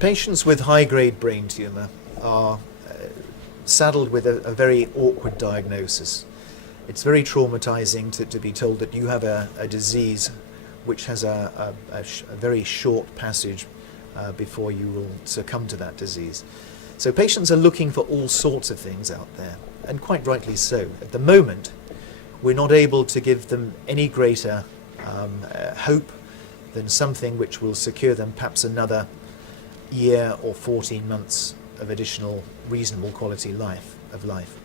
Patients with high-grade brain tumour are saddled with a very awkward diagnosis. It's very traumatizing to be told that you have a disease which has a very short passage before you will succumb to that disease. So patients are looking for all sorts of things out there, and quite rightly so. At the moment, we're not able to give them any greater hope than something which will secure them perhaps another year or 14 months of additional reasonable quality of life.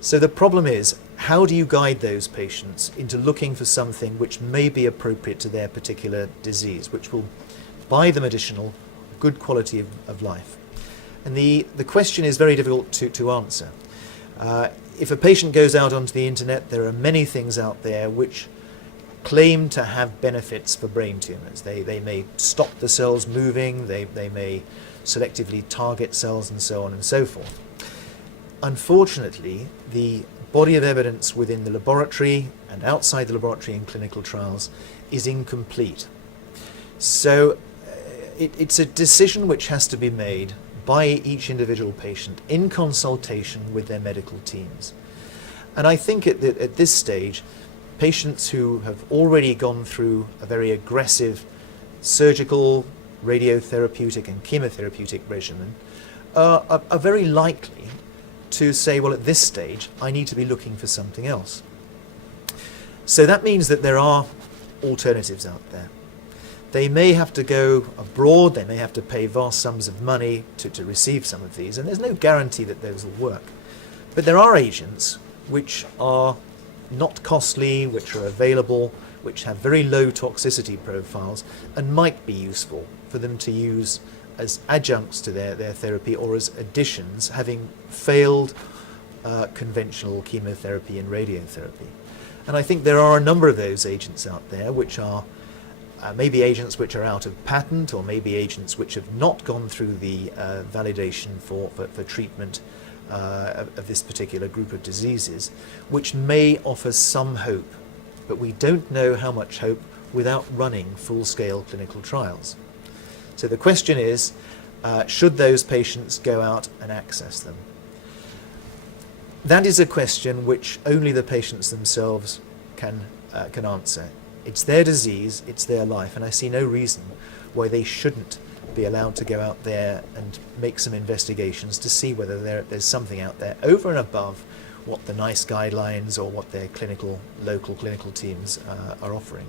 So the problem is, how do you guide those patients into looking for something which may be appropriate to their particular disease, which will buy them additional good quality of life? And the question is very difficult to answer. If a patient goes out onto the internet, there are many things out there which claim to have benefits for brain tumours. They may stop the cells moving, they may selectively target cells, and so on and so forth. Unfortunately, the body of evidence within the laboratory and outside the laboratory in clinical trials is incomplete. So it's a decision which has to be made by each individual patient in consultation with their medical teams. And I think at this stage, patients who have already gone through a very aggressive surgical, radiotherapeutic and chemotherapeutic regimen are very likely to say, well, at this stage, I need to be looking for something else. So that means that there are alternatives out there. They may have to go abroad, they may have to pay vast sums of money to receive some of these, and there's no guarantee that those will work. But there are agents which are not costly, which are available, which have very low toxicity profiles, and might be useful for them to use as adjuncts to their therapy or as additions, having failed conventional chemotherapy and radiotherapy. And I think there are a number of those agents out there which are maybe agents which are out of patent, or maybe agents which have not gone through the validation for treatment of this particular group of diseases, which may offer some hope, but we don't know how much hope without running full-scale clinical trials. So the question is, should those patients go out and access them? That is a question which only the patients themselves can answer. It's their disease, it's their life, and I see no reason why they shouldn't be allowed to go out there and make some investigations to see whether there's something out there over and above what the NICE guidelines or what their local clinical teams are offering.